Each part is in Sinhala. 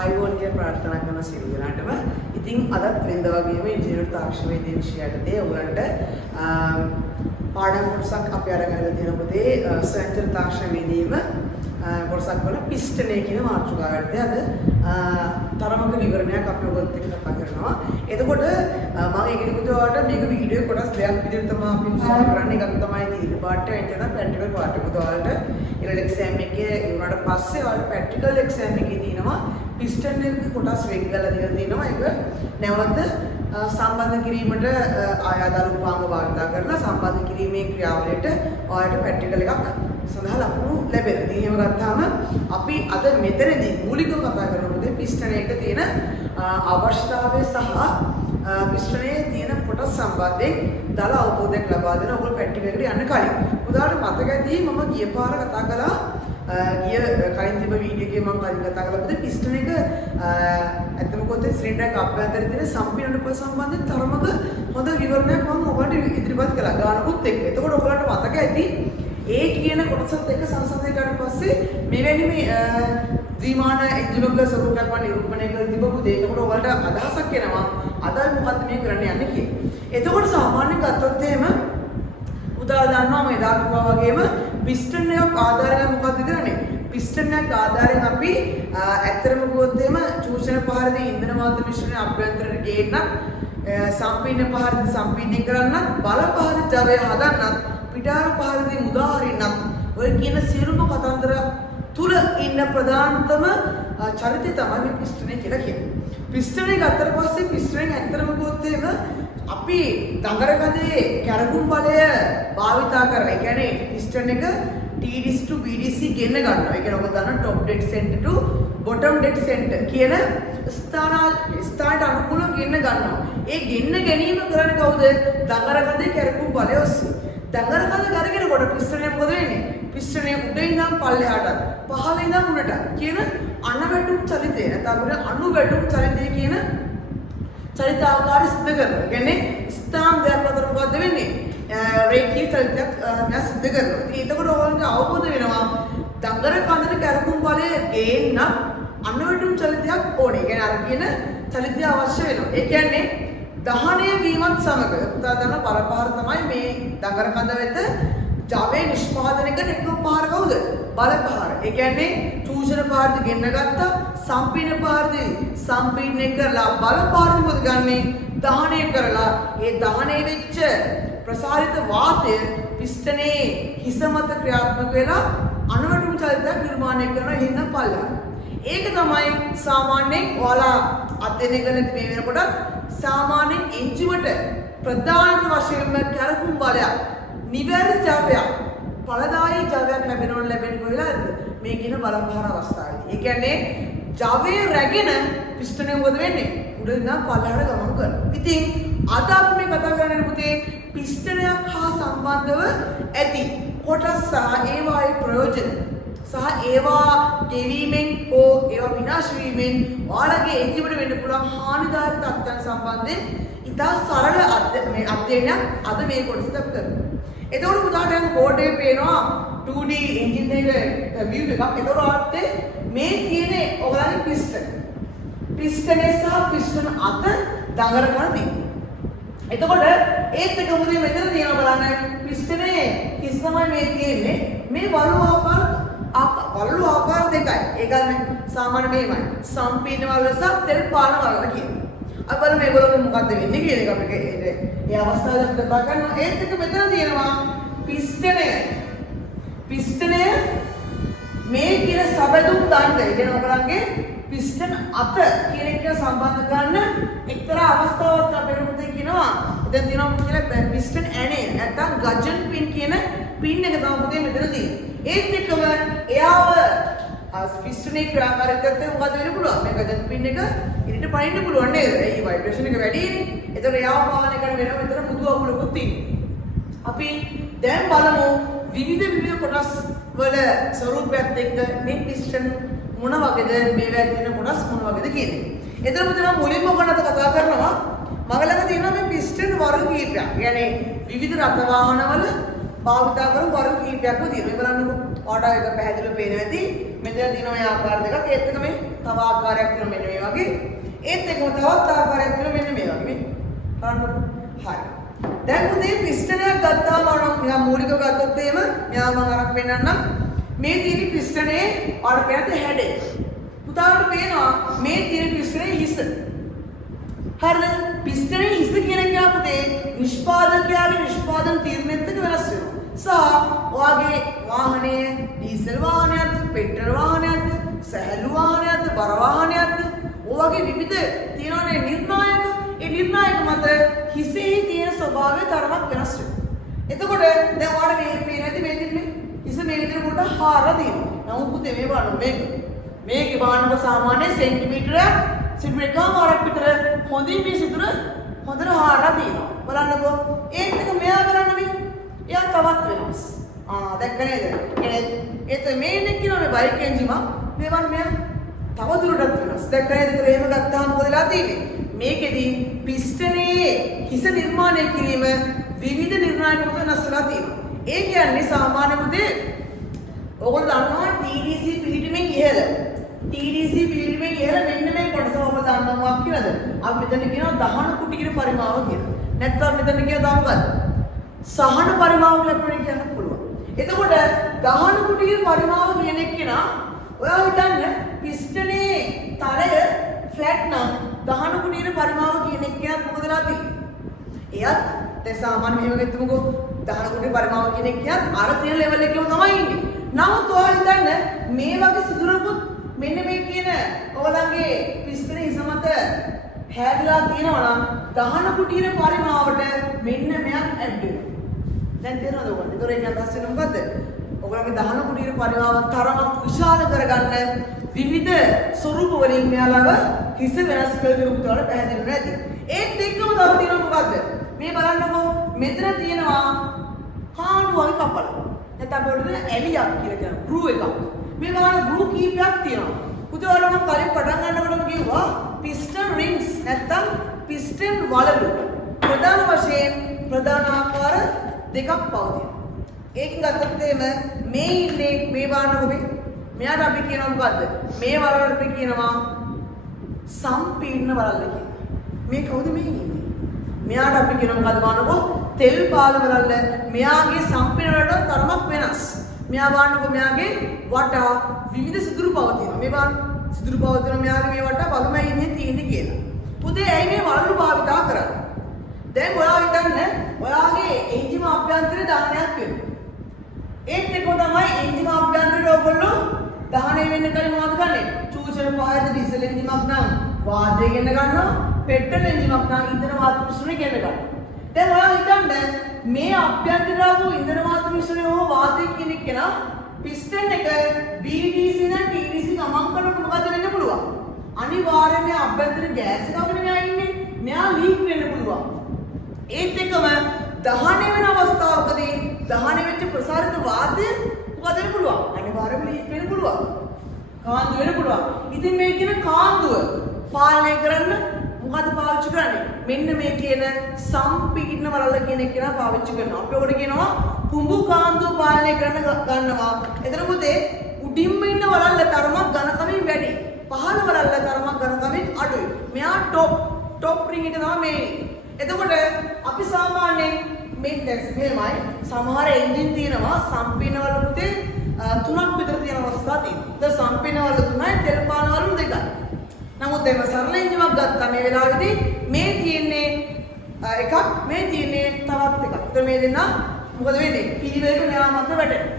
ආයුබෝවන් කියලා ප්‍රාර්ථනා කරන සියලු දෙනාටම. ඉතින් අදත් වෙනද වගේම ඉංජිනේරු තාක්ෂණවේදී විෂයයටදී ඔයගලන්ට පාඩම් කොටසක් අපි අරගෙන තියෙන පොතේ ස්වයංචල තාක්ෂණවේදීම කොටසක් වල පිස්ටනේ කියන මාතෘකාවට අද තරමක විවරණයක් අපි ඔයගොල්ලොත් එක්ක කතා කරනවා. එතකොට මම ඒකෙදිත් ඔයාලට මේක වීඩියෝ කොටස් දෙකක් විදිහට තමයි අපි උත්සාහ කරන්නේ. එකක් තමයි තීර පාඩ එක තමයි ප්‍රැක්ටිකල් පාඩ එක. ඔයාලට ඊළඟ එක්සෑම් එකේ ඉවරනට පස්සේ ඔයාලට ප්‍රැක්ටිකල් එක්සෑම් එකේ තියෙනවා පිස්ටන් එක කොටස් වෙන් කරලා දීලා තියෙනවා. ඒක නැවත සම්බන්ධ කිරීමට ආයතන උපාංග වාර්තා කරලා සම්බන්ධ කිරීමේ ක්‍රියාවලියට ඔයාලට ප්‍රැක්ටිකල් එකක් සඳහා ලකුණු ලැබෙනවා. ඉතින් එහෙම ගත්තාම අපි අද මෙතනදී මූලිකව කතා කරන්නේ පිස්ටන් එක තියෙන අවශ්‍යතාවය සහ පිස්ටනේ තියෙන කොටස් සම්බන්ධයෙන් දල අවබෝධයක් ලබා දෙන ඔයගොල්ලෝ ප්‍රැක්ටිකල් එකට යන්න කලින්. උදාහරණ මතක ඇති මම ගිය පාර කතා කළා කලින් තිබ්බ වීඩියෝ එකේ මම කලින් කතා කළා පිස්ටන් එක ඇත්තම කොහොමද සිලින්ඩර් එක අභ්‍යන්තරයේ තියෙන සම්පීඩන සම්බන්ධයෙන් තරමක හොඳ විවරණයක් මම ඔයාලට ඉදිරිපත් කළා ගානකුත් එක්ක. එතකොට ඔයාලට මතක ඇති ඒ කියන කොටසත් එක්ක සංසන්දනය කරලා පස්සේ මෙවැනි මේ ද්විමාන එන්ජිමක ස්වරූපයක් වන් නිරූපණය කරලා තිබපු දේ. එතකොට ඔයාලට අදහසක් එනවා අද මොකද්ද මේ කරන්න යන්නේ කියලා. එතකොට සාමාන්‍යයෙන් ගත්තොත් එහෙම උදා දන්නවා මේ දාපුවා වගේම පිස්ටන් එකක් ආධාරයෙන් මොකද්ද කරන්නේ? පිස්ටන් එකක් ආධාරයෙන් අපි ඇත්තටම කිව්වොත් එහෙම චූෂණ පහරදී ඉන්ධන වාත මිශ්‍රණය අභ්‍යන්තරයට ගේන්නත් සම්පීඩන පහරදී සම්පීඩනය කරන්නත් බල පහර ජවය හදන්නත් පිටාර පහරදී මුදා හරින්නත් ඔය කියන සියලුම කතන්දර තුල ඉන්න ප්‍රධානතම චරිතය තමයි මේ පිස්ටනේ කියලා කියන්නේ. පිස්ටනේ ගත්තට පස්සේ පිස්ටනේ ඇත්තටම කිව්වොත් එහෙම අපි දඟරකදේ කැරකුම් බලය භාවිතා කරලා ඒ කියන්නේ පිස්ටන් එක TDC to BDC ගෙන්න ගන්නවා. ඒ කියන්නේ ඔබ දන්න top dead center to bottom dead center කියන ස්ථානට අනුකූලව ගෙන්න ගන්නවා. ඒ ගෙන්න ගැනීම කරන්නේ කවුද? දඟරකදේ කැරකුම් බලය ඔස්සේ. දඟරකද කරගෙනකොට පිස්ටන් එක මොකද වෙන්නේ? පිස්ටන් එක උඩ ඉඳන් පල්ලෙහාට පහළ ඉඳන් උඩට කියන අනවැටුම් චලිතය නැත්නම් අනුවැටුම් චලිතය කියන චලිත ආකාරය සිද්ධ කරනවා. කියන්නේ ස්ථාන දෙකක් අතර මොකද්ද වෙන්නේ? රේඛීය චලිතයක් සිද්ධ කරනවා. ඉතින් එතකොට ඔයගොල්ලන්ට අවබෝධ වෙනවා දඟර කඳට කැරකුම් බලය ගේන්න අනවැටුම් චලිතයක් ඕනේ. ඒ කියන්නේ අර කියන චලිතය අවශ්‍ය වෙනවා. ඒ කියන්නේ දහනය වීමත් සමග උදාහරණ බලපහර තමයි මේ දඟර කඳ වෙත ජවය නිෂ්පාදනය කරන එක පහර කවුද? බලපහර. ඒ කියන්නේ චූෂණ පහරදී ගෙන්න ගත්තා සම්පීඩන පහරදී සම්පීඩනය කරලා බලපහරදී මොකද ගන්නෙ? දහනය කරලා ඒ දහනය වෙච්ච ප්‍රසාරිත වාතය පිස්ටනේ හිස මත ක්‍රියාත්මක වෙලා අණුවටුම් චලිතයක් නිර්මාණය කරන හිඳ පල්ලෙහාට. ඒක තමයි සාමාන්‍යයෙන් ඔයාලා අධ්‍යයනය කරන මේ වෙනකොට සාමාන්‍යයෙන් එන්ජිමට ප්‍රධාන වශයෙන්ම කැරකුම් බලයක් නිවැරදි ජවයක් ඵලදායී ජවයක් ලැබෙන්නේ කොහෙලාද? මේ කියන බලපහර අවස්ථාවේදී. ඒ කියන්නේ ජවය රැගෙන පිස්ටනේ මොකද වෙන්නේ? උඩ ඉඳන් පල්ලෙහාට ගමන් කරනවා. ඉතින් අද අපි මේ කතා කරන්නේ පුතේ පිස්ටනයක් හා සම්බන්ධව ඇති කොටස් සහ ඒවායේ ප්‍රයෝජන සහ ඒවා ගෙවීමෙන් හෝ ඒවා විනාශ වීමෙන් ඔයාලගේ එන්ජිමට වෙන්න පුළුවන් හානිකාරක තත්ත්වයන් සම්බන්ධයෙන් ඉතා සරල අධ්‍යයනයක් අද මේ කොටසට අපි කරනවා. එතකොට උදාහරණයක් බෝඩ් එකේ පේනවා 2D එන්ජින් එක view එකක්. එතකොට ඔයාලට මේ තියෙන්නේ ඔයාලගේ පිස්ටනේ සහ පිස්ටන අත දඟර කරන දේ. එතකොට ඒත් එක මොකද මෙතන තියෙනවා බලන්න පිස්ටනේ කිස් තමයි මේ තියෙන්නේ මේ වලු ආකාර දෙකයි. ඒ කියන්නේ සාමාන්‍ය මේවයි සම්පීඩන වල සහ තෙල් පාන වල කියනවා. අපි බලමු මේගොල්ලෝ මොකද්ද වෙන්නේ කියන එක අපිට ඒ අවස්ථාවේදී අපි කතා කරනවා. ඒත් එක මෙතන තියෙනවා පිස්ටනය මේ කියන සබඳුන් දණ්ඩ. ඒ කියන්නේ ඔයගලන්ගේ පිස්ටන අත කියන එක සම්බන්ධ කරන එක්තරා අවස්ථාවක් අපේ මුතේ කියනවා. දැන් තියෙනවා කියලා පිස්ටන් ඇනේ නැත්නම් ගජන් පින් කියන පින් එක තමයි මුතේ මෙතන තියෙන්නේ. ඒත් එක්කම එයාව පිස්ටනේ ක්‍රියාකාරීත්වය මොකද වෙන්න පුළුවන්? මේ ගජන් පින් එක ඉරිට පනින්න පුළුවන් නේද? ඒ ভাইබ්‍රේෂන් එක වැඩිනේ. ඒතකොට එයාව පාලනය කරන වෙනම මෙතන මුදු අකුලකුත් තියෙනවා. අපි දැන් බලමු විවිධ කොටස් වල ස්වරූපයත් එක්ක මේ පිස්ටන් මොන වගේද මේවා තියෙන කොටස් මොන වගේද කියන්නේ. එතකොට තමයි මුලින්ම ඔයගොල්ලන්ට කතා කරනවා මග ළඟ තියෙනවා මේ පිස්ටන් වර්ග කීපයක්. يعني විවිධ රථ වාහනවල භාවිතා කරන වර්ග කීපයක්ම තියෙනවා. ඒ බලන්නකො ඔයාට එක පැහැදිලිව පේනවා ඇති. මෙතන තියෙනවා මේ ආකාර දෙකක්. ඒත් එක මේ තව තව ආකාරයක් තියෙනවා මෙන්න මේ වගේ. ඒත් එකම තවත් ආකාරයක් තියෙනවා මෙන්න මේ වගේ. බලන්නකො. හරි. දැන් උදේ පිස්ටනයක් ගත්තාම මම මූලිකව ගත්තොත් එහෙම මෙයා මම අරන් පෙන්නන්නම්. මේ තියෙන පිස්ටනේ ඔයාලට පේනද හැඩය. පුතාට පේනවා මේ තියෙන පිස්ටනේ හිස. හරිද? පිස්ටනේ හිස කියන එක අපතේ නිෂ්පාදකයාගේ නිෂ්පාදන තීරණයත් එක්ක වෙනස් වෙනවා. සහ ඔයාගේ වාහනය ඩීසල් වාහනයක්ද, පෙට්‍රල් වාහනයක්ද, සැහැල්ලු වාහනයක්ද, බර වාහනයක්ද, ඔයගේ විවිධ තියෙනවානේ නිර්ණායක. ඒ නිර්ණායක මත හිසෙහි තියෙන ස්වභාවය තරමක් වෙනස් වෙනවා. එතකොට දැන් ඔයාලට මේ පේනද මේ දින්නේ හිස මේ විදිහට පොඩ්ඩක් හාරලා තියෙනවා. නමුත් පුතේ මේ බලන්න මේකේ බලන්නකො සාමාන්‍ය සෙන්ටිමීටරයක් එකමාරක් විතර හොඳින් මේ සිදුර හොඳට හාරලා තියෙනවා. බලන්නකො. ඒත් එක මෙයා කරන්නේ මේ එයා තවත් වෙනස්. දැක්ක නේද? ඒත් මේ ඉන්නේ කියනවා මේ බයික් එන්ජිම මේ වන් මෙයා තව දුරටත් වෙනස්. දැක්ක නේද? ඒතර එහෙම ගත්තාම මොකද වෙලා තියෙන්නේ? මේකෙදි පිස්ටනේ හිස නිර්මාණය කිරීම විවිධ නිර්ණායක මත වෙනස් වෙලා තියෙනවා. ඒ කියන්නේ සාමාන්‍ය පුතේ ඔයගොල්ලෝ දන්නවා TDC පිළිටමින් ඉහළ. TDC පිළිටමින් ඉහළ මෙන්න මේ කොටස ඔයගොල්ලෝ දන්නවා මොකක්ද කියලාද? අපි මෙතන කියනවා දහන කුටි කියන පරිමාව කියලා. නැත්නම් මෙතන කියනවා මොකද්ද? සහන පරිමාව කියලා කියන්න පුළුවන්. එතකොට දහන කුටි කියන පරිමාව කියන එක කෙනා ඔයා හිතන්න පිස්ටනේ තලය ෆ්ලැට් නම් දහන කුටි කියන පරිමාව කියන එක කෙනා මොකද වෙලා තියෙන්නේ? එයත් දැන් සාමාන්‍ය මෙහෙම ගත්තමුකෝ දහන කුටි පරිමාව කියන එක කියත් අර තියෙන ලෙවල් එකේම තමයි ඉන්නේ. නමුත් ඔයා හිතන්න මේ වගේ සිදුරකුත් මෙන්න මේ කියන ඔයගලගේ පිස්ටනේ හිස මත හැදලා තියෙනවා නම් දහන කුටි කියන පරිමාවට මෙන්න මෙයක් ඇඩ් වෙනවා. දැන් තේරෙනවද ඔයගොල්ලෝ? ඒතොර ඒක අදහස් වෙන මොකද්ද? ඔයගොල්ලන්ගේ දහන කුටි කියන පරිමාව තරමක් විශාල කරගන්න විවිධ ස්වරූප වලින් මෙයාලව හිස වෙනස් කරගෙන උතුරට පැහැදිලි නැති. ඒත් එක්කම තව තියෙනවා මොකද්ද? මේ බලන්නකෝ මෙතන තියෙනවා කාණු වගේ කපල. නැත්නම් අපිට ඇලියක් කියලා කියන බ්‍රූ එකක්. මේ බලන්න බ්‍රූ කීපයක් තියෙනවා. උදේවල මම කලින් පටන් ගන්නකොටම කිව්වා පිස්ටන් රින්ග්ස් නැත්නම් පිස්ටන් වලලු. ප්‍රධාන වශයෙන් ප්‍රධාන ආකාර දෙකක් පවතිනවා. ඒකෙන් ගත්තොත් එහෙම මේ ඉන්නේ මේ බලන්නකෝ මෙයාට අපි කියනවා මොකද්ද? මේ වලවලට අපි කියනවා සම්පීර්ණ වලල්ල කියලා. මේ කවුද මේ ඉන්නේ? මෙයාට අපි කියනවා මොකද්ද බලන්නකෝ? තෙල් පාල වලල්ල. මෙයාගේ සම්පීර්ණ වලට තරමක් වෙනස්. මෙයා බලන්නකෝ මෙයාගේ වටා විවිධ සිදුරු පවතිනවා. මේ බලන්න සිදුරු පවතින මෙයාගේ මේ වටා බලමයි ඉන්නේ තියෙන්නේ කියලා. පුතේ ඇයි මේ වලලු භාවිතා කරන්නේ? දැන් ඔයා හිතන්න ඔයාගේ එන්ජිම අභ්‍යන්තරේ දහනයක් වෙනවා. ඒත් එක තමයි එන්ජිම අභ්‍යන්තරේ ඔයගොල්ලෝ දහනය වෙන්න කලින් මොනවද කරන්නේ? චූචන පායද ඩීසල් එන්ජිමක් නම් වාතය ගෙන්න ගන්නවා. පෙට්‍රල් එන්ජිමක් නම් ඉන්ධන වාතක මිශ්‍රණය ගෙන්න ගන්නවා. දැන් ඔයා හිතන්න මේ අභ්‍යන්තරය වූ ඉන්ධන වාතක මිශ්‍රණය හෝ වාතය කියන එක නා පිස්ටන් එක BDC නම් TDC ගමන් කරනකොට මොකද වෙන්න පුළුවන්? අනිවාර්යයෙන්ම අභ්‍යන්තර ගෑස් එකක් මෙයා ඉන්නේ. මෙයා ලීක් වෙන්න පුළුවන්. ඒත් එක්කම දහනය වෙන අවස්ථාවකදී දහනය වෙච්ච ප්‍රසාරිත වාතය මොකද වෙන්න පුළුවන්? අනිවාර්යයෙන්ම ලීක් වෙන්න පුළුවන්. කාන්දු වෙන්න පුළුවන්. ඉතින් මේ කියන කාන්දුව පාලනය කරන්න මොකද පාවිච්චි කරන්නේ? මෙන්න මේ කියන සම්පීර්ණ වලල්ල කියන එක නා පාවිච්චි කරනවා. අපි ඔකට කියනවා කුඹු කාන්දුව පාලනය කරන්න ගන්නවා. එතන පුතේ උඩින්ම ඉන්න වලල්ල තරමක් ඝනකමින් වැඩි. පහළ වලල්ල තරමක් ඝනකමින් අඩුයි. මෙයා টপ රින් එක තමයි මේ. එතකොට අපි සාමාන්‍යයෙන් මේ ටෙස්ට් මෙහෙමයි සමහර එන්ජින් තියෙනවා සම්පීර්ණ වල පුතේ තුනක් විතර තියෙන අවස්ථා තියෙනවා. ඒ සම්පීර්ණ වල තුනයි තෙල් පාන වල දෙකයි. නමුත් එම සරල එන්ජිමක් ගත්තා මේ වෙලාවේදී මේ තියෙන්නේ එකක් මේ තියෙන්නේ තවත් එකක්. ඒතර මේ දෙන්න මොකද වෙන්නේ? පිළිවෙලට මෙයා මත වැටෙනවා.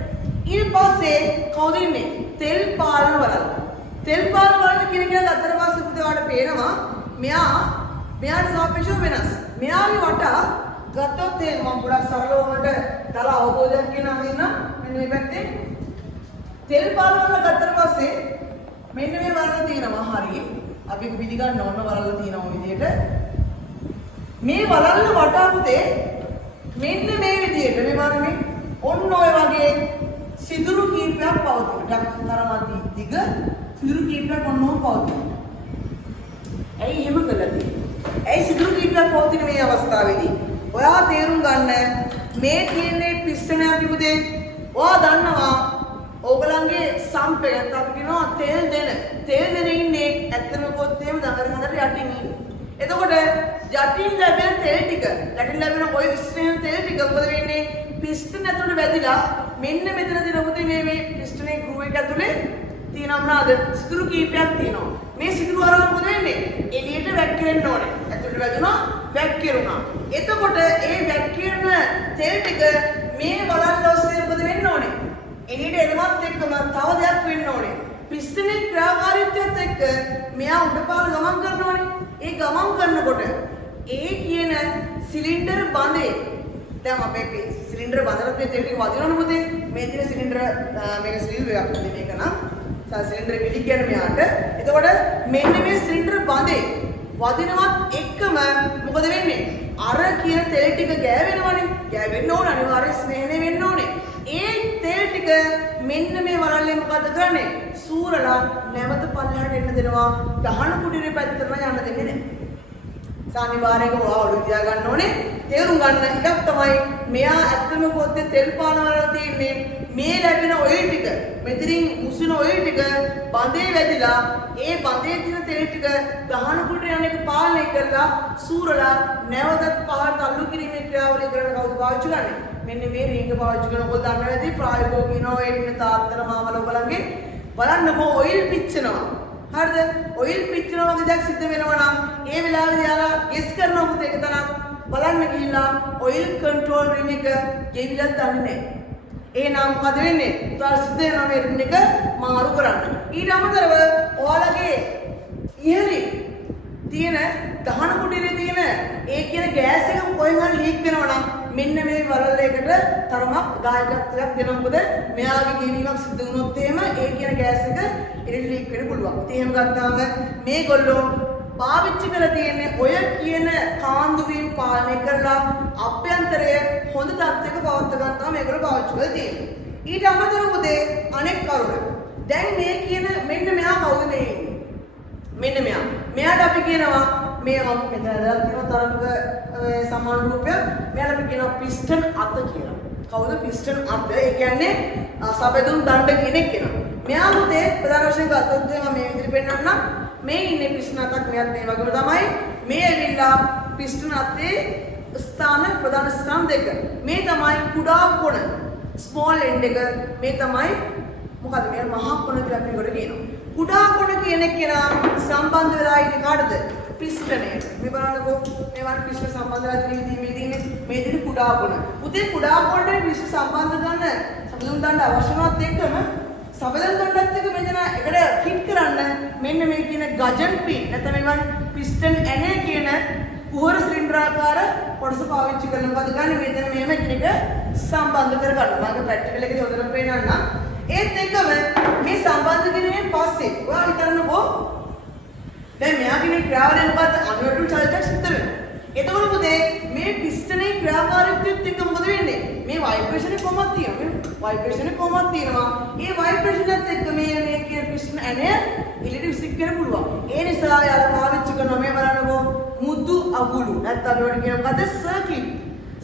ඊට පස්සේ කවුද ඉන්නේ? තෙල් පාන වල. තෙල් පාන වලට කියන එක ගත්තට පස්සේ පුතේ ඔයාලට පේනවා මෙයාට සාපේක්ෂව වෙනස්. මෙයාගේ වටා ගත්තොත් එහෙනම් මම ගොඩක් සරලව වලට තල අවබෝධයක් කියනවා දෙන්න. මෙන්න මේ පැත්තේ තෙල් පාන වල ගත්තට පස්සේ මෙන්න මේ වලල් තියෙනවා හරියි. අපි පිළි ගන්න ඕන වලල් තියෙනවා විදියට. මේ වලල්ල වටා පුතේ මෙන්න මේ විදියට මේ බලන්න මේ ඔන්න ඔය වගේ සිදුරු කීපයක් පවතිනවා. තරමක් දිග සිදුරු කීපයක් ඔන්නෝ පවතිනවා. ඇයි එහෙම කළේ? ඇයි සිදුරු කීපයක් පවතින මේ අවස්ථාවේදී? ඔයා තේරුම් ගන්න මේ තියෙන්නේ පිස්ටනයක් තිබුදේ. ඔයා දන්නවා ඕගලන්ගේ සම්පේයත් අපි කියනවා තෙල් දෙන ඉන්නේ ඇත්තම කොත්තේම දඟර හොඳට යටින් ඉන්නේ. එතකොට යටින් ලැබෙන තෙල් ටික, යටින් ලැබෙන ඔය ස්ට්‍රීම් තෙල් ටික මොකද වෙන්නේ? පිස්ටන් ඇතුළට වැදිලා මෙන්න මෙතන තියෙන පුතේ මේ පිස්ටනේ ගෲව් එක ඇතුලේ තියෙනවා මොනවාද? සිදුරු කීපයක් තියෙනවා. මේ සිදුරු අරගෙන මොකද වෙන්නේ? එළියට වැක්කිරෙන්න ඕනේ. ඇතුළට වැදුනා, වැක්කිරුණා. එතකොට ඒ වැක්කිරන තෙල් ටික මේ වලල්ල ඔස්සේ මොකද වෙන්න ඕනේ? එළියට එනවත් එක්කම තව දෙයක් වෙන්න ඕනේ. පිස්ටනේ ක්‍රියාකාරීත්වයත් එක්ක මෙයා උඩපාර ගමන් කරනවානේ. ඒ ගමන් කරනකොට ඒ කියන සිලින්ඩර් බඳේ දැන් අපේ සිලින්ඩර් බඳලා මේ තෙල් ටික වදිනවනේ පුතේ. මේ තියෙන සිලින්ඩර් මේක ස්ලීව් එකක් නෙමෙයි මේක නම්. සිලින්ඩර් පිළි කියන්නේ මෙයාට. එතකොට මෙන්න මේ සිලින්ඩර් බඳේ වදිනවත් එක්කම මොකද වෙන්නේ? අර කියන තෙල් ටික ගෑවෙනවනේ. ගෑවෙන්න ඕන අනිවාර්යයෙන් ස්නේහණය වෙන්න ඕනේ. ඒ තෙල් ටික මෙන්න මේ වලල්ලේ මොකද කරන්නේ? සූරලා නැවත පල්ලෙහාට එන්න දෙනවා. දහන කුඩිරේ පැත්තට යන්න දෙන්නේ නැහැ. සානිවාරයක ඔයාලු තියා ගන්න ඕනේ. තේරුම් ගන්න එකක් තමයි මෙයා ඇත්තම පොත්තේ තෙල් පාන වල තියෙන්නේ මේ ලැබෙන ඔයිල් ටික. මෙතනින් මුසුන ඔයිල් ටික බඳේ වැදිලා ඒ බඳේ තියෙන තෙල් ටික දහන කුඩිරේ යන එක පාලනය කරලා සූරලා නැවතත් පහළට අල්ලු කිරීමේ ක්‍රියාවලිය කරන කවුද පාවිච්චි කරන්නේ? මෙන්න මේ රීංග පාවිච්චි කරනකොට දන්නව ඇති ප්‍රායෝගිකව කියනවා ඒ ඉන්න තාත්තලා මාමලා ඔයගලන්ගේ බලන්නකෝ ඔයිල් පිච්චෙනවා. හරිද? ඔයිල් පිච්චෙනවා වගේ දෙයක් සිද්ධ වෙනවා නම් ඒ වෙලාවේදී යාලා ගෙස් කරනවා පුතේ එක තරම් බලන්න ගිහිල්ලා ඔයිල් කන්ට්‍රෝල් රිම් එක ගෙවිලා දන්නේ නැහැ. එහෙනම් මොකද වෙන්නේ? උදාර සිද්ධ වෙනවා මේ රිම් එක මාරු කරන්න. ඊට අමතරව ඔයාලගේ ඉහළින් තියෙන දහන කුඩිරේ තියෙන ඒ කියන ගෑස් එක කොහෙන් හරි ලීක් වෙනවා නම් මෙන්න මේ වලල්ලයකට තරමක් දායකත්වයක් දෙනවා. මොකද මෙයාගේ ගෙවීමක් සිදු වුණොත් එහෙම ඒ කියන ගෑස් එක ඉරිට ලීක් වෙන්න පුළුවන්. ඉතින් එහෙම ගත්තාම මේගොල්ලෝ පාවිච්චි කරලා තියෙන්නේ ඔය කියන කාන්දු වීම පාලනය කරලා අභ්‍යන්තරය හොඳ තත්ත්වයක පවත්වා ගන්නවා මේගොල්ලෝ පාවිච්චි කරලා තියෙන්නේ. ඊට අමතරව පුතේ අනෙක් කරුණ. දැන් මේ කියන මෙන්න මෙයා කවුද මේ ඉන්නේ? මෙන්න මෙයා. මෙයාට අපි කියනවා මේ මෙතන දාලා තියෙන තරංග සමාන රූපය මෙයාට අපි කියනවා පිස්ටන් අත කියලා. කවුද පිස්ටන් අත? ඒ කියන්නේ සබැඳුම් දණ්ඩ කෙනෙක් කෙනා. මෙයා මුතේ ප්‍රධාන වශයෙන් ගත්තොත් මම මේ විදිහට පෙන්නන්නම්. මේ ඉන්නේ පිස්ටන් අතක් මෙයාත් මේ වගේම තමයි. මේ ඇවිල්ලා පිස්ටන් අතේ ස්ථාන ප්‍රධාන ස්ථාන දෙක. මේ තමයි කුඩා කොන ස්මෝල් එන්ඩ් එක. මේ තමයි මොකද මේ මහා කොන කියලා අපි කොට කියනවා. කුඩා කොන කියන කෙනා සම්බන්ධ වෙලා ඉන්නේ කාටද? පිස්ටනේ. මේ බලන්නකෝ මේ වන් පිස්ටන සම්බන්ධ වෙලා තියෙන මේ තියෙන කුඩා කොන. පුතේ කුඩා කොනට පිස්ටන සම්බන්ධ කරන සබඳුන් දණ්ඩ අවශ්‍යමත් එක්කම සබඳුන් දණ්ඩත් එක්ක මෙතන එකට ෆිට කරන්න මෙන්න මේ කියන ගජන් පින් නැත්නම් මෙවන් පිස්ටන් ඇනේ කියන කුහර සිලින්ඩර් ආකාර කොටස පාවිච්චි කරනවා. මොකද ගන්න මෙතන මෙහෙම කෙනෙක් සම්බන්ධ කරගන්නවා. මම ප්‍රැක්ටිකල් එකේ හොදලා පෙන්නන්නම්. ඒත් එක්කම මේ සම්බන්ධ කිරීමෙන් පස්සේ ඔයා හිතන්නකෝ දැන් මෙයාගේ ක්‍රියාවලිය මොකද්ද? අනුරට චලිතයක් සිද්ධ වෙනවා. එතකොට පුතේ මේ පිස්ටනේ ක්‍රියාකාරීත්වයත් එක්ක මොකද වෙන්නේ? මේ ভাইබ්‍රේෂන් එක කොහොමද තියෙන්නේ? ভাইබ්‍රේෂන් එක කොහොමද තියෙනවා? ඒ ভাইබ්‍රේෂන් එකත් එක්ක මේ කියන පිස්ටන ඇනය එළියට විසික් වෙන්න පුළුවන්. ඒ නිසා යාලා පාවිච්චි කරනවා මේ බලන්නකෝ මුදු අගුළු. නැත්නම් ඒවට කියන මොකද්ද? සර්කිට්.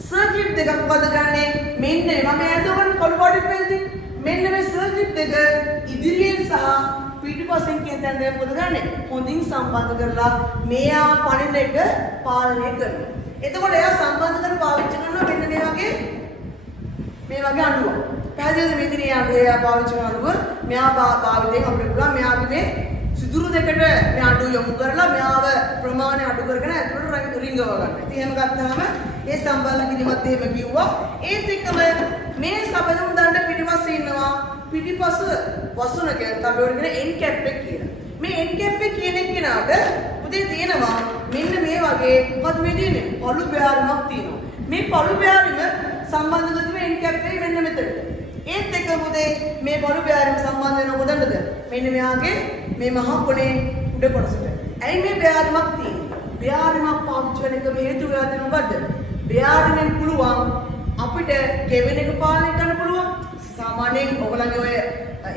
සර්කිට් දෙකක් මොකද ගන්නෙ? මෙන්න මම ඇදගෙන කොළ පොඩි පෙන්නන්නේ. මෙන්න මේ සර්කිට් දෙක ඉදිරියෙන් සහ පිටිපස්සෙන් කියන තැන දෙක මොකද ගන්නෙ? හොඳින් සම්බන්ධ කරලා මෙයා පණින එක පාලනය කරනවා. එතකොට එයා සම්බන්ධ කරලා පාවිච්චි කරනවා මෙන්න මේ වගේ අණුවක්. පැහැදිලිද මේ දිනේ එයා පාවිච්චි කරන අණුව මෙයා භාවිතයෙන් අපිට පුළුවන් මෙයාගේ මේ සිදුරු දෙකට මේ අණුව යොමු කරලා මෙයාව ප්‍රමාණය අඩු කරගෙන ඇතුළට රිංගව ගන්න. ඉතින් එහෙම ගත්තාම ඒ සම්බන්ධ කිරීමත් එහෙම කිව්වා. ඒත් එක්කම මේ සබඳුන් දණ්ඩ පිටිපස්සේ ඉන්නවා. පිටිපස වසුන කියන තමයි කියන එන් කැප් එක කියලා. මේ එන් කැප් එක කියන කෙනාට උදේ තියෙනවා මෙන්න මේ වගේ මොකද මේ තියෙන්නේ? පළු බෑරුමක් තියෙනවා. මේ පළු බෑරුම සම්බන්ධ කරගෙන එන් කැප් එක මෙන්න මෙතනට. ඒත් එක්ක උදේ මේ පළු බෑරුම සම්බන්ධ වෙන කොතනද? මෙන්න මෙයාගේ මේ මහා කොනේ උඩ කොටසට. ඇයි මේ බෑරුමක් තියෙන්නේ? බෑරුමක් පාවිච්චි කරන එක මේ හේතුව වෙලා තියෙන මොකද්ද? බෑරුමෙන් පුළුවන් අපිට ගෙවෙන එක පාලනය කරන්න පුළුවන්. සාමාන්‍යයෙන් ඔයගලගේ ඔය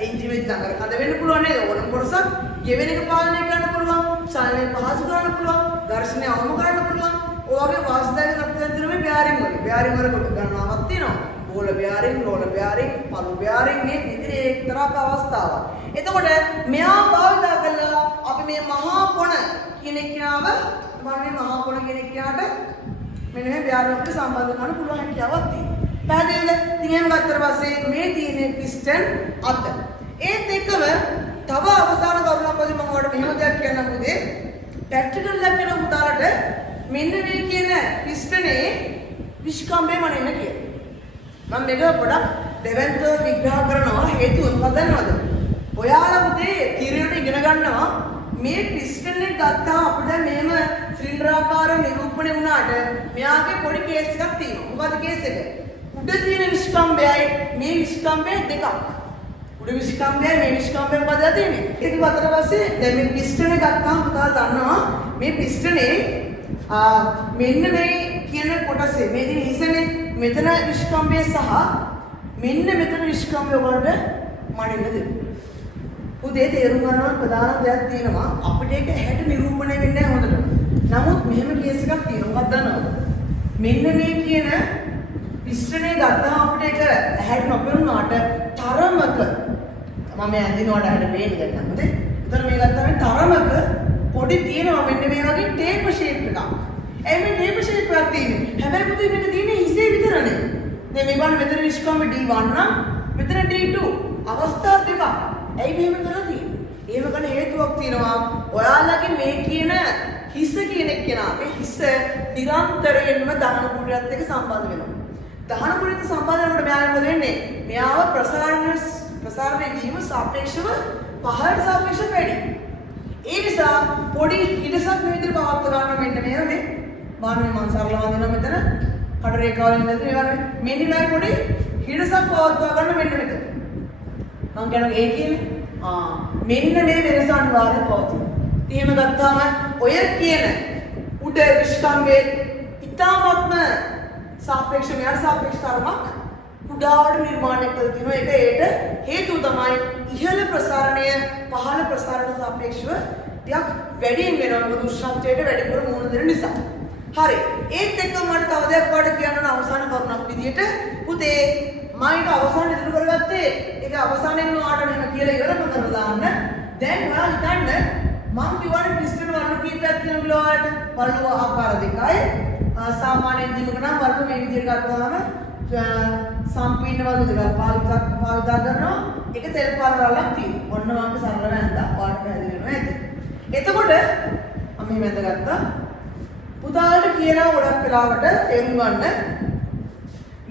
එන්ජින් එක ළඟ කඩ වෙන්න පුළුවන් නේද? ඕනම කොටසක් ගෙවෙන එක පාලනය කරන්න පුළුවන්. චලනය පහසු කරන්න පුළුවන්. ඝර්ෂණය අවම කරන්න පුළුවන්. ඔය වගේ වාස්තවික තත්ත්වයන් තියෙන මේ බෑරින් වල. බෑරින් වල කොට ගන්නවක් තියෙනවා. බෝල බෑරින්, රෝල බෑරින්, පළු බෑරින් මේ විදිහේ එක්තරා අවස්ථාවක්. එතකොට මෙයා භාවිත කළා අපි මේ මහ කෙනෙක් යාව මම මේ මහා පොළ කෙනෙක් යාට මෙන්න මේ ව්‍යායාමයට සම්බන්ධ කරන්න පුළුවන් හැකියාවක් තියෙනවා. පැහැදිලිද? ඉතින් එහෙම ගත්තට පස්සේ මේ තියෙන පිස්ටන් අත. ඒත් එක්කම තව අවසාන කරුණක් වගේ මම ඔයාලට මෙහෙම දෙයක් කියන්නම් පුතේ. ප්‍රැක්ටිකල් ලැබ් එක පුතාලට මෙන්න මේ කියන පිස්ටනේ විස්කම්බේ මනින්න කියලා. මම මේක පොඩක් දෙවෙන්ත විග්‍රහ කරනවා හේතුව මොකක්ද දන්නවද? ඔයාලා පුතේ තීරයට ඉගෙන ගන්නවා මේ පිස්ටන් එක ගත්තාම අපිට මෙහෙම සිලින්ඩරාකාර නිරූපණය වුණාට මෙයාගේ පොඩි කේස් එකක් තියෙනවා. මොකද්ද කේස් එක? උඩ තියෙන විස්කම්බයයි මේ විස්කම්බය දෙකක්. උඩ විස්කම්බයයි මේ විස්කම්බය මොකද තියෙන්නේ? ඒක ගත්තට පස්සේ දැන් මේ පිස්ටන් එක ගත්තාම පුතාලා දන්නවා මේ පිස්ටනේ මෙන්න මේ කියන කොටසේ මේ තියෙන හිසනේ මෙතන විස්කම්බය සහ මෙන්න මෙතන විස්කම්බය වලට මනින්න දෙන්න. උදේ තේරුම් ගන්න ප්‍රධාන දෙයක් තියෙනවා අපිට ඒක හැට නිරූපණය වෙන්නේ නැහැ හොඳට. නමුත් මෙහෙම කේස් එකක් තියෙනවා. මොකක්ද දන්නවද? මෙන්න මේ කියන පිස්ටනේ ගත්තාම අපිට ඒක හැට නොපෙනුනාට තරමක මම ඇඳිනවට හැට පේන්නේ දැන් නේද? ඒතර මේ ගත්තාම තරමක පොඩි තියෙනවා මෙන්න මේ වගේ ටේප් ෂේප් එකක්. ඒ මේ ටේප් ෂේප් එකක් තියෙන්නේ. හැබැයි පුතේ මේක තියෙන්නේ හිසේ විතරනේ. දැන් මේ බලන්න මෙතන විස්කම්බ D1 නම් මෙතන D2 අවස්ථා දෙකක්. ඇයි මෙහෙම කරලා තියෙන්නේ? එහෙම කරන හේතුවක් තියෙනවා. ඔයාලගේ මේ කියන හිස කියන කෙනා මේ හිස නිරන්තරයෙන්ම දහන කුඩියත් එක්ක සම්බන්ධ වෙනවා. දහන කුඩියත් සම්බන්ධ වෙනකොට මෙයා මොකද වෙන්නේ? මෙයාව ප්‍රසාරණය වීම සාපේක්ෂව පහළට සාපේක්ෂව වැඩි. ඒ නිසා පොඩි හිඩසක් මේ විදිහට පවත්ව ගන්න මෙන්න මේ මානව මං සරලව වදිනවා මෙතන කඩ රේඛාවලින් ඉඳන් මේ වගේ මෙන්න මේ පොඩි හිඩසක් පවත්ව ගන්න මෙන්න මෙතන. මම කියනවා ඒ කියන්නේ මෙන්න මේ වෙනස අනිවාර්යයෙන් පවතිනවා. එහෙම ගත්තාම ඔය කියන උඩ විස්කම්බේ ඊටාත්ම සාපේක්ෂ මෙයාට සාපේක්ෂ තරමක් කුඩාවට නිර්මාණය කළ තියෙනවා. ඒකට හේතුව තමයි ඉහළ ප්‍රසාරණය පහළ ප්‍රසාරණයට සාපේක්ෂව ටිකක් වැඩියෙන් වෙනවා. මොකද උෂ්ණත්වයට වැඩිපුර මුහුණ දෙන නිසා. හරි. ඒත් එක්කම මට තව දෙයක් ඔයාලට කියන්න ඕන අවසාන කරුණක් විදියට පුතේ මම ඒක අවසාන ඉදිරි කරගත්තේ ඒක අවසානයෙන් ඔයාලට මෙහෙම කියලා ඉවරම කරලා දාන්න. දැන් ඔයාලා හිතන්න මම කියවනේ පිස්ටන් වර්ණ කීපයක් තියෙනවා කියලා ඔයාලට. වර්ණ ආකාර දෙකයි. සාමාන්‍යයෙන් දීමක නම් වර්ණ මේ විදිහට ගත්තාම සම්පීර්ණ වර්ණ දෙකක් පාවිච්චි කරනවා. ඒක තෙල් පාර වලක් තියෙනවා. ඔන්න මම සරලව ඇඳලා ඔයාලට පැහැදිලි වෙනවා නේද? එතකොට මම මෙහෙම ඇඳගත්තා. පුතාලට කියනවා ගොඩක් වෙලාවට තේරුම් ගන්න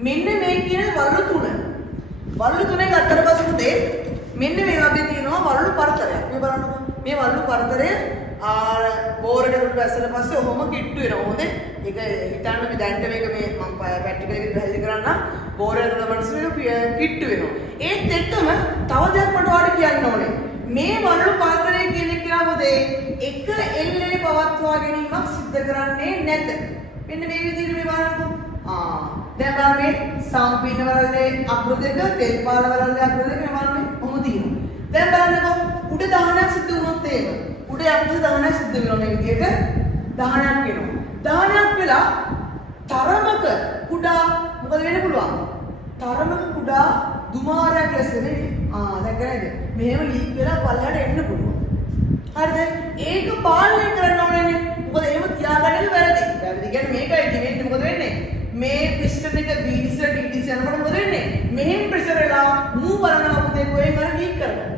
මෙන්න මේ කියන වර්ණ තුන. වර්ණ තුනේ ගත්තට පස්සේ පුතේ මෙන්න මේ වගේ තියෙනවා වර්ණ පරතරයක්. මේ බලන්නකෝ. මේ වර්ණ පරතරය බෝරකට වැස්සලා පස්සේ ඔහොම කිට්ටු වෙනවා. හොඳේ. ඒක හිතන්න මේ දැන්ට මේක මේ මම ප්‍රැක්ටිකල් එකේ පැහැදිලි කරන්න බෝරකට තමන්ස් මේක කිට්ටු වෙනවා. ඒත් එක්කම තව දෙයක් මට ඔයාලට කියන්න ඕනේ. මේ වර්ණ පරතරය කියන එක පුතේ එක එල්ලේ පවත්වා ගැනීමක් සිද්ධ කරන්නේ නැත. මෙන්න මේ විදිහට මේ බලන්නකෝ. දැන් බලන්න මේ සම්පීර්ණ වලේ අග්‍ර දෙක තෙල් පාල වලේ අග්‍ර දෙක මේ බලන්න කොහොමද තියෙන්නේ. දැන් බලන්නකෝ උඩ දහනක් සිද්ධ වුණොත් ඒක උඩ යම්කිසි දහනක් සිද්ධ වෙනවා මේ විදිහට දහනක් වෙනවා. දහනක් වෙලා තරමක කුඩා මොකද වෙන්න පුළුවන්? තරමක කුඩා දුමාරයක් ලෙස නෙමෙයි. දැක්ක නේද? මෙහෙම ලීක් වෙලා පල්ලයට එන්න පුළුවන්. හරිද? ඒක පාලනය කරන්න ඕනේනේ. මොකද එහෙම තියාගන්න එක වැරදි. වැරදි කියන්නේ මේකයි කියන්නේ මොකද වෙන්නේ? මේ පිස්ටන් එක BDC TDC යනකොට මොකද වෙන්නේ? මෙහෙන් ප්‍රෙෂර් වෙලා මූ බලනවා පුතේ කොහෙන් හරි ලීක් කරනවා.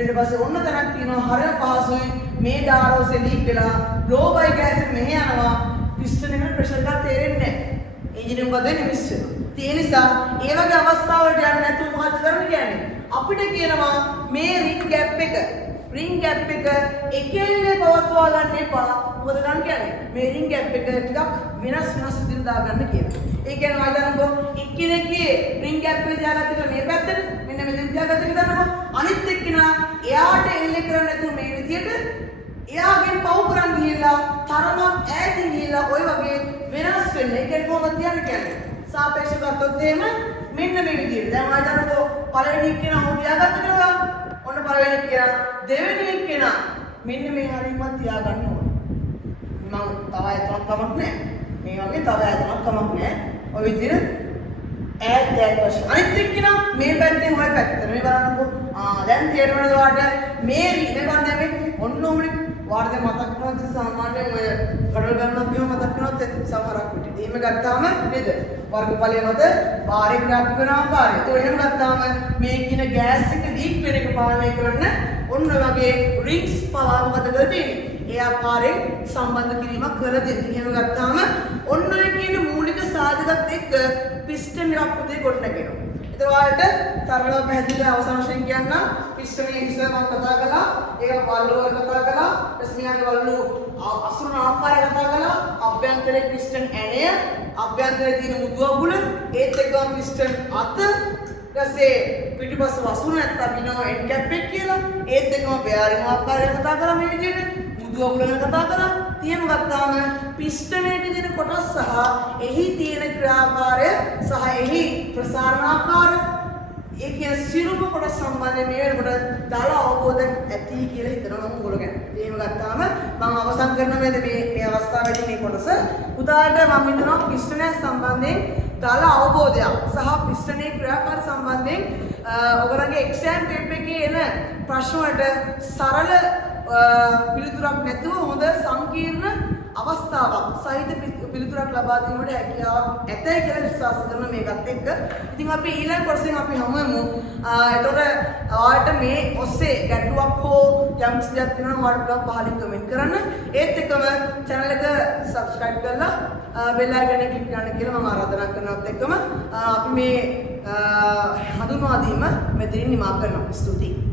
ඊට පස්සේ ඔන්න තැනක් තියෙනවා හරිය පහසුයි මේ ඩාරෝසේ ලීක් වෙලා බ්ලෝ බයි ගෑස් එක මෙහෙ යනවා. පිස්ටන් එකේ ප්‍රෙෂර් එක තේරෙන්නේ නැහැ. එන්ජින් මොකද වෙන්නේ මිස් වෙනවා. ඒ නිසා ඒ වගේ අවස්ථාවලට යන්නේ නැතුව මොකද කරන්න කියන්නේ? අපිට කියනවා මේ රින් ගැප් එක එකෙල්ලේ පවත්වා ගන්න එපා. මොකද ගන්න කියන්නේ? මේ රින් ගැප් එක ටිකක් වෙනස් විදිහට දාගන්න කියලා. ඒ කියන්නේ ආයතනකෝ එක්කෙනෙක්ගේ රින් ගැප් එක දාගත්ත කියලා මේ පැත්තට මෙන්න මෙතන දාගත්ත කියලා දන්නකෝ. අනිත් එක්කිනා එයාට එල්ලේ කරන්නේ නැතුව මේ විදිහට එයාගෙන් පව් කරන් ගිහිල්ලා තරමක් ඈතින් ගිහිල්ලා ওই වගේ වෙනස් වෙන්නේ. ඒ කියන්නේ කොහොමද කියන්නේ? සාපේක්ෂව ගත්තොත් එහෙම මෙන්න මේ විදිහට. දැන් ආයතනකෝ පළවෙනි එක්කිනා හො තියාගත්ත කියලා ඔන්න පළවෙනි එක්කිනා දෙවෙනි එක්කිනා මෙන්න මේ හරියම තියාගන්න ඕනේ. මම තව ඇතනක් කමක් නැහැ. මේ වගේ තව ඇතනක් කමක් නැහැ. ඔය විදිහට ඈත් වශයෙන් අනිත් එක්කිනා මේ පැත්තෙන් ඔය පැත්තට මේ බලන්නකෝ. දැන් තේරෙනවද ඔයාලට මේ බලන්න මේ ඔන්න ඔමනේ වාර්තේ මතක් කරනවා සාමාන්‍යයෙන් ඔය කඩවල ගන්නවා කියම මතක් කරනොත් සමහරක් පිටි. එහෙම ගත්තාම නේද? වර්ගඵලය මත බාරේ ක්‍රියාත්මක වෙන ආකාරය. ඒතකොට එහෙම ගත්තාම මේ කියන ගෑස් එක ලීක් වෙන එක පාලනය කරන්න ඔන්න වගේ රින්ග්ස් පවා මොකද කරලා තියෙන්නේ? ඒ ආකාරයෙන් සම්බන්ධ කිරීමක් කරලා දෙන්න. එහෙම ගත්තාම ඔන්න ඔය කියන මූලික සාධකත් එක්ක පිස්ටන් එකක් පුතේ ගොඩ නැගෙනවා. ඒතර ඔයාලට සරලව පැහැදිලිව අවසාන වශයෙන් කියන්න පිස්ටනේ ඉස්සර මම කතා කළා. ඒක වල්ලු වල කතා කළා. රස්මියාගේ වල්ලු අසුරන ආකාරය කතා කළා. අභ්‍යන්තරයේ පිස්ටන් ඇණය, අභ්‍යන්තරයේ තියෙන මුදු අගුල, ඒත් එක්කම පිස්ටන් අත ඊටසේ පිටිපස්ස වසුරු නැත්තම් ඉනෝ එන්ඩ් කැප් එක කියලා. ඒත් එක්කම බෙයාරින් ආකාරය කතා කරා මේ විදිහට. මුදු අගුල ගැන කතා කරා. තියම ගත්තාම පිස්ටනයේ තියෙන කොටස් සහ එහි තියෙන ක්‍රියාකාරය සහ එහි ප්‍රසාරණ ආකාරය ඒ කියන සිරුම කොටස් සම්බන්ධයෙන් මේ වෙනකොට දාලා අවබෝධයක් ඇති කියලා හිතනවා මම ඔයගොල්ලෝ ගැන. එහෙම ගත්තාම මම අවසන් කරනවා මේ අවස්ථාවේදී මේ කොටස. උදාහරණයක් මම හිතනවා පිස්ටනය සම්බන්ධයෙන් දාලා අවබෝධයක් සහ පිස්ටනයේ ක්‍රියාකාරී සම්බන්ධයෙන් ඔයගොල්ලන්ගේ එක්සෑම් පේපර් එකේ එන ප්‍රශ්න වලට සරල පිළිතුරක් නැතුව හොඳ සංකීර්ණ අවස්ථාවක් සහිත පිළිතුරක් ලබා දීමට හැකියාවක් ඇතයි කියලා විශ්වාස කරන මේකත් එක්ක. ඉතින් අපි ඊළඟ කොටසෙන් අපි හමු වෙමු. එතකොට ඔයාලට මේ ඔස්සේ ගැටලුවක් හෝ යම් කිසි දෙයක් තියෙනවා ඔයාලට පහලින් කමෙන්ට් කරන්න. ඒත් එක්කම channel එක subscribe කරලා bell icon එක click කරන්න කියලා මම ආරාධනා කරනවත් එක්කම අපි මේ හඳුන්වා දීම මෙතනින් නිමා කරනවා. ස්තුතියි.